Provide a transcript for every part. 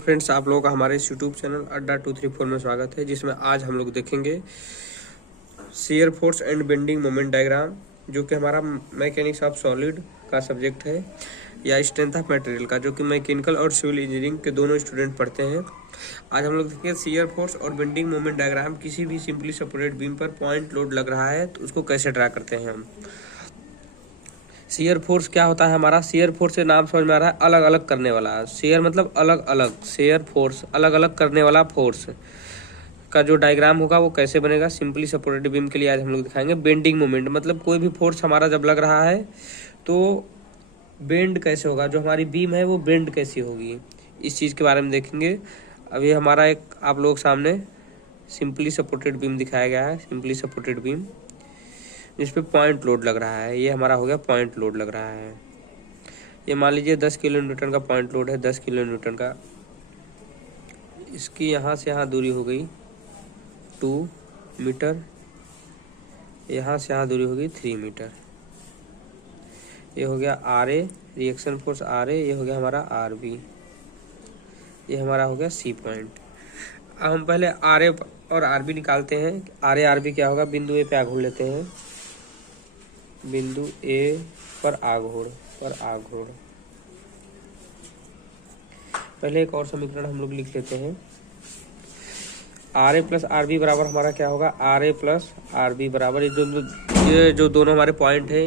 Friends, आप लोगों का हमारे इस यूट्यूब चैनल अड्डा 234 में स्वागत है, जिसमें आज हम लोग देखेंगे shear force and bending moment diagram, जो कि हमारा मैकेनिक्स ऑफ सॉलिड का सब्जेक्ट है, या स्ट्रेंथ ऑफ मटेरियल का, जो कि मैकेनिकल और सिविल इंजीनियरिंग के दोनों स्टूडेंट पढ़ते हैं। आज हम लोग देखेंगे शियर फोर्स और बेंडिंग मोमेंट डायग्राम। किसी भी सिंपली सपोर्टेड बीम पर पॉइंट लोड लग रहा है तो उसको कैसे ड्रा करते हैं हम। शियर फोर्स क्या होता है हमारा? शियर फोर्स से नाम समझ में आ रहा है, अलग अलग करने वाला। शियर मतलब अलग अलग, शियर फोर्स अलग अलग करने वाला फोर्स का जो डायग्राम होगा वो कैसे बनेगा सिंपली सपोर्टेड बीम के लिए आज हम लोग दिखाएंगे। बेंडिंग मोमेंट मतलब कोई भी फोर्स हमारा जब लग रहा है तो बेंड कैसे होगा, जो हमारी बीम है वो बेंड कैसी होगी, इस चीज़ के बारे में देखेंगे। अभी हमारा एक आप लोग सामने सिंपली सपोर्टेड बीम दिखाया गया है, सिंपली सपोर्टेड बीम जिस पे पॉइंट लोड लग रहा है। ये हमारा हो गया पॉइंट लोड लग रहा है। ये मान लीजिए 10 किलो न्यूटन का पॉइंट लोड है, 10 किलो न्यूटन का। इसकी यहाँ से यहाँ दूरी हो गई 2 मीटर, यहाँ से यहाँ दूरी होगी 3 मीटर। ये हो गया R A, reaction force R A. ये हो गया हमारा आर बी, ये हमारा हो गया सी पॉइंट। अब हम पहले आर ए और आर बी निकालते हैं। आर ए आर बी क्या होगा, बिंदु ए पे आघूर्ण लेते हैं, बिंदु ए पर आघूर्ण पहले एक और समीकरण हम लोग लिख लेते हैं। R A plus R B बराबर हमारा क्या होगा, R A plus R B बराबर ये जो दोनों हमारे पॉइंट है,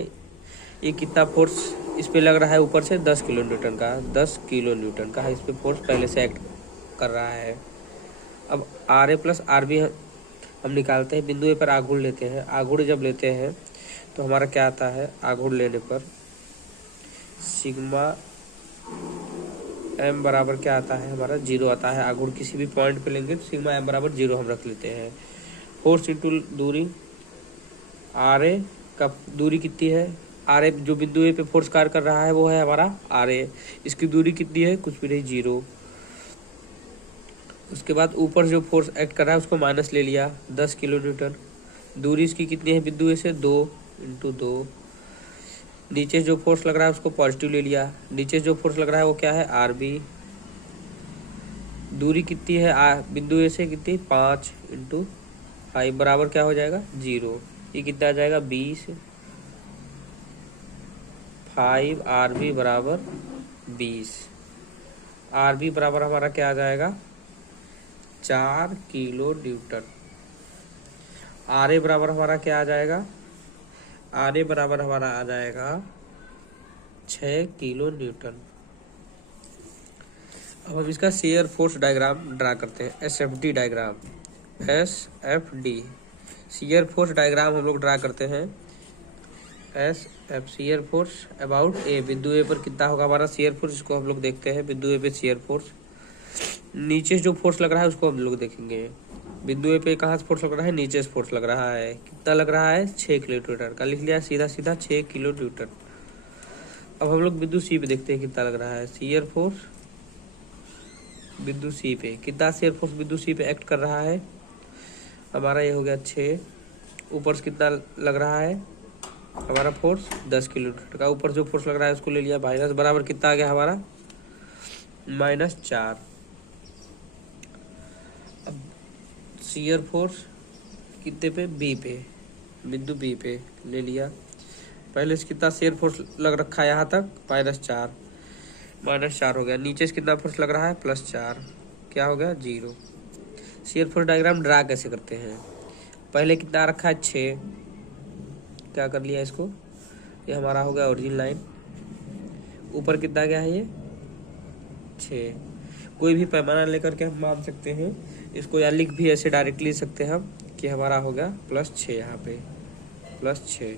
ये कितना फोर्स इस पे लग रहा है ऊपर से 10 किलो न्यूटन का, 10 किलो न्यूटन का इस पे फोर्स पहले से एक्ट कर रहा है। अब R A plus R B हम निकालते हैं, बिंदु ए पर आघूर्ण लेते हैं। आघूर्ण जब लेते हैं तो हमारा क्या आता है, आघूर्ण लेने पर सिग्मा एम बराबर क्या आता है हमारा, 0 आता है। आघूर्ण किसी भी पॉइंट पे लेंगे तो सिग्मा एम बराबर 0 हम रख लेते हैं। फोर्स इंटू दूरी, आर ए का दूरी कितनी है, आर ए जो बिंदु ए पे फोर्स कार्य कर रहा है वो है हमारा आर ए। इसकी दूरी कितनी है, कुछ भी नहीं, 0। उसके बाद ऊपर जो फोर्स एक्ट कर रहा है उसको माइनस ले लिया, 10 किलो न्यूटन। दूरी इसकी कितनी है बिंदु ए से, 2 इंटू 2। नीचे जो फोर्स लग रहा है उसको पॉजिटिव ले लिया, नीचे जो फोर्स लग रहा है वो क्या है, आर बी। दूरी कितनी है बिंदु ए से, कितनी, 5 इंटू 5 बराबर क्या हो जाएगा, 0। ये कितना आ जाएगा, 20। 5 आर बी बराबर 20। आर बी बराबर हमारा क्या आ जाएगा, 4 किलो न्यूटन। आर ए बराबर हमारा क्या आ जाएगा, आर ए बराबर हमारा आ जाएगा 6 किलो न्यूटन। अब हम इसका शियर फोर्स डायग्राम ड्रा करते हैं, S F D diagram, S F D shear force diagram हम लोग ड्रा करते हैं। S F shear force about A, बिंदु ए पर कितना होगा हमारा शियर फोर्स, इसको हम लोग देखते हैं। बिंदु ए पे शियर फोर्स, नीचे जो फोर्स लग रहा है उसको हम लोग देखेंगे। बिंदु ए पे कहाँ से फोर्स लग रहा है, नीचे से फोर्स लग रहा है। कितना लग रहा है, 6 किलो न्यूटन का, लिख लिया सीधा सीधा 6 किलो न्यूटन। अब हम लोग बिंदु सी पे देखते हैं कितना लग रहा है शियर फोर्स। बिंदु सी पे कितना शियर फोर्स बिंदु सी पे एक्ट कर रहा है हमारा, ये हो गया 6। ऊपर से कितना लग रहा है हमारा फोर्स, 10 किलो न्यूटन का। ऊपर जो फोर्स लग रहा है उसको ले लिया माइनस, बराबर कितना आ गया हमारा, -4। अब शियर फोर्स कितने पे, बी पे, बिंदु बी पे ले लिया। पहले से कितना शियर फोर्स लग रखा है यहाँ तक, -4, -4 हो गया। नीचे से कितना फोर्स लग रहा है, +4, क्या हो गया, 0। शियर फोर्स डायग्राम ड्रा कैसे करते हैं, पहले कितना रखा है, 6, क्या कर लिया इसको, ये हमारा हो गया ओरिजिन लाइन। ऊपर कितना गया है, ये 6। कोई भी पैमाना लेकर के हम मान सकते हैं इसको, या लिख भी ऐसे डायरेक्टली लिख सकते हैं हम कि हमारा हो गया +6, यहाँ पे +6।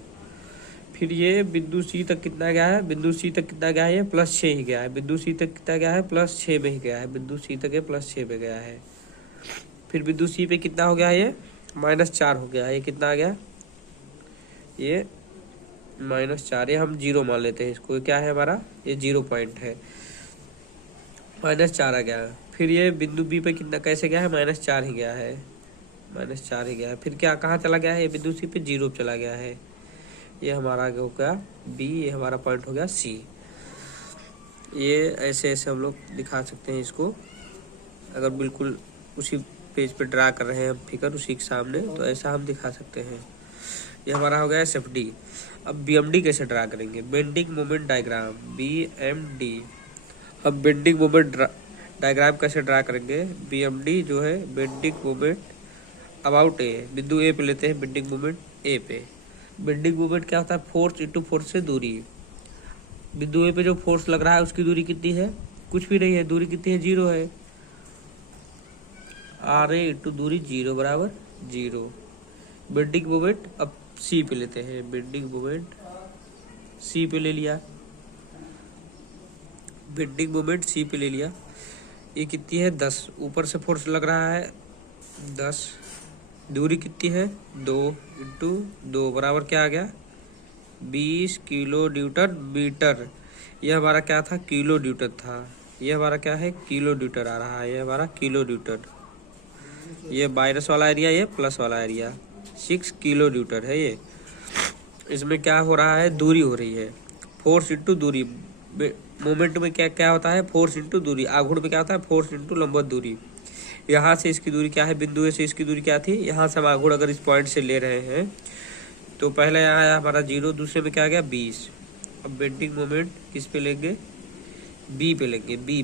फिर ये बिंदु सी तक कितना गया है, बिंदु सी तक कितना गया है, ये +6 ही गया है। बिंदु सी तक कितना गया है, +6 में ही गया है। बिंदु सी तक ये +6 पे गया है। फिर बिंदु सी पे कितना हो गया, ये -4 हो गया। ये कितना आ गया, ये -4। ये हम 0 मान लेते हैं इसको, क्या है हमारा, ये 0 पॉइंट है, -4 आ गया। फिर ये बिंदु बी पे कितना कैसे गया है, -4 ही गया है, -4 ही गया है। फिर क्या कहाँ चला गया है, ये बिंदु सी पे 0 चला गया है। ये हमारा हो गया बी, ये हमारा पॉइंट हो गया सी। ये ऐसे ऐसे हम लोग दिखा सकते हैं इसको। अगर बिल्कुल उसी पेज पे ड्रा कर रहे हैं हम फिगर उसी के सामने, तो ऐसा हम दिखा सकते हैं। ये हमारा हो गया एसएफडी। अब बीएमडी कैसे ड्रा करेंगे, बेंडिंग मोमेंट डायग्राम, बीएमडी। अब बेंडिंग मोमेंट डायग्राम कैसे ड्रा करेंगे, बीएमडी जो है बेंडिंग मोमेंट अबाउट ए, बिंदु ए पे लेते हैं बेंडिंग मोमेंट ए पे। बेंडिंग मोमेंट क्या होता है, फोर्स इंटू फोर्स से दूरी। बिंदु ए पे जो फोर्स लग रहा है उसकी दूरी कितनी है, कुछ भी नहीं है, दूरी कितनी है, 0 है। आर ए इंटू दूरी 0 बराबर 0। बेंडिंग मोमेंट अब सी पे लेते हैं, बेंडिंग मोमेंट सी पे ले लिया, बेंडिंग मोमेंट सी पे ले लिया। ये कितनी है, 10। ऊपर से फोर्स लग रहा है 10, दूरी कितनी है, 2 इंटू 2 बराबर क्या आ गया, 20 किलो न्यूटन मीटर। ये हमारा क्या था, किलो न्यूटन था। ये हमारा क्या है, किलो न्यूटन आ रहा है, ये हमारा किलो न्यूटन। ये माइनस वाला एरिया, ये प्लस वाला एरिया, 6 किलो न्यूटन है ये। इसमें क्या हो रहा है, दूरी हो रही है, फोर्स इंटू दूरी। मोमेंट में क्या क्या होता है, फोर्स इंटू दूरी। आघूर्ण में क्या होता है, फोर्स इंटू लंबवत दूरी। यहाँ से इसकी दूरी क्या है, बिंदु से इसकी दूरी क्या थी, यहाँ से हम आघूर्ण अगर इस पॉइंट से ले रहे हैं तो पहले यहाँ आया हमारा 0, दूसरे में क्या आ गया 20। अब बेंडिंग मोमेंट किस पे लेंगे, बी पे लेंगे, बी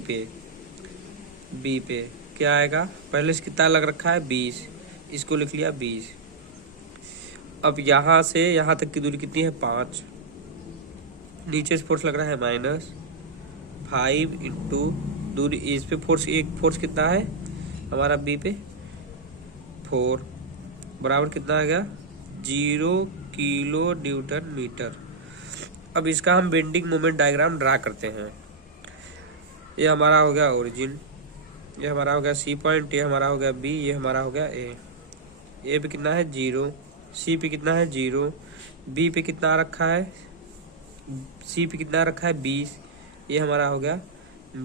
पे क्या आएगा, पहले से कितना लग रखा है 20, इसको लिख लिया 20। अब यहाँ से यहाँ तक की दूरी कितनी है, 5। नीचे से फोर्स लग रहा है -5 इंटू दूरी इस पे फोर्स, एक फोर्स कितना है हमारा बी पे 4 बराबर कितना आ गया, 0 किलो न्यूटन मीटर। अब इसका हम बेंडिंग मोमेंट डायग्राम ड्रा करते हैं। ये हमारा हो गया ओरिजिन, ये हमारा हो गया सी पॉइंट, ये हमारा हो गया बी, ये हमारा हो गया ए। ए पे कितना है 0, सी पे कितना है 0, बी पे कितना रखा है, सी पे कितना रखा है 20। ये हमारा हो गया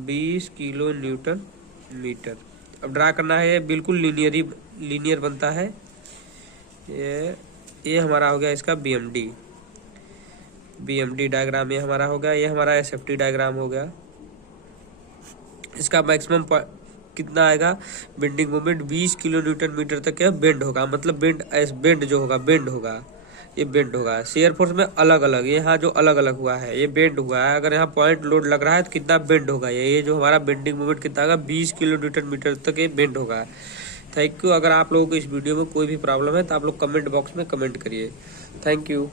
20 किलो न्यूटन मीटर। अब ड्रा करना है, ये बिल्कुल लीनियर बनता है। ये हमारा हो गया इसका बीएमडी डायग्राम, ये हमारा हो गया। ये हमारा एसएफटी डायग्राम हो गया। इसका मैक्सिमम कितना आएगा, bending moment 20 kilo newton metre तक क्या बेंड होगा, मतलब बेंड जो होगा, बेंड होगा, ये बेंड होगा। शेयर फोर्स में अलग अलग, यहाँ जो अलग अलग हुआ है ये बेंड हुआ है। अगर यहाँ पॉइंट लोड लग रहा है तो कितना बेंड होगा, ये जो हमारा बेंडिंग मोमेंट कितना होगा, 20 किलो न्यूटन मीटर तक ये बेंड होगा। Thank you. अगर आप लोगों को इस वीडियो में कोई भी प्रॉब्लम है तो आप लोग कमेंट बॉक्स में कमेंट करिए। Thank you.